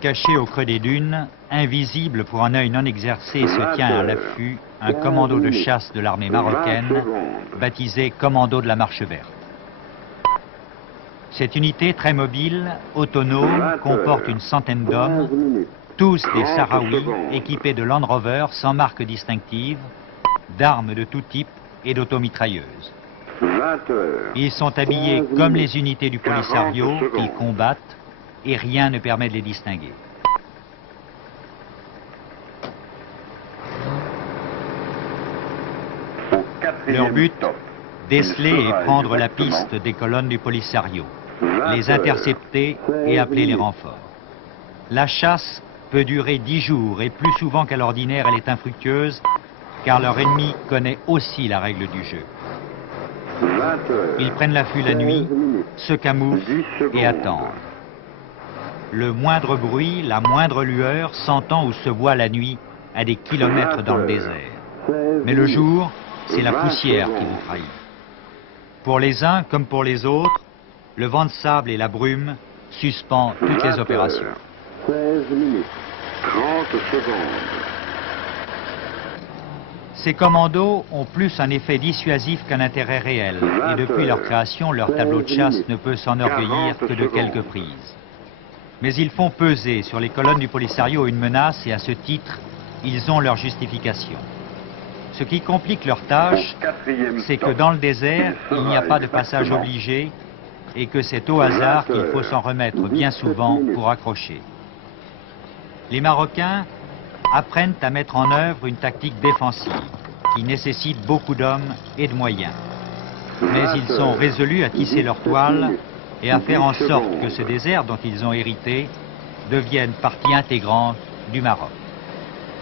Caché au creux des dunes, invisible pour un œil non exercé, se tient à l'affût un commando de chasse de l'armée marocaine, baptisé Commando de la Marche Verte. Cette unité très mobile, autonome, comporte une centaine d'hommes, tous des Sahraouis, équipés de Land Rover sans marque distinctive, d'armes de tout type et d'automitrailleuses. Ils sont habillés comme les unités du Polisario qu'ils combattent, et rien ne permet de les distinguer. Leur but, déceler et prendre la piste des colonnes du Polisario, les intercepter et appeler les renforts. La chasse peut durer 10 jours et plus souvent qu'à l'ordinaire elle est infructueuse car leur ennemi connaît aussi la règle du jeu. Ils prennent l'affût la nuit, se camouflent et attendent. Le moindre bruit, la moindre lueur s'entend ou se voit la nuit à des kilomètres dans le désert. Mais le jour, c'est la poussière qui vous trahit. Pour les uns comme pour les autres, le vent de sable et la brume suspendent toutes les opérations. 16 minutes, 30 secondes. Ces commandos ont plus un effet dissuasif qu'un intérêt réel, et depuis leur création, leur tableau de chasse ne peut s'enorgueillir que de quelques prises. Mais ils font peser sur les colonnes du Polisario une menace et à ce titre, ils ont leur justification. Ce qui complique leur tâche, c'est que dans le désert, il n'y a pas de passage obligé et que c'est au hasard qu'il faut s'en remettre bien souvent pour accrocher. Les Marocains apprennent à mettre en œuvre une tactique défensive qui nécessite beaucoup d'hommes et de moyens. Mais ils sont résolus à tisser leur toile et à faire en sorte que ce désert dont ils ont hérité devienne partie intégrante du Maroc.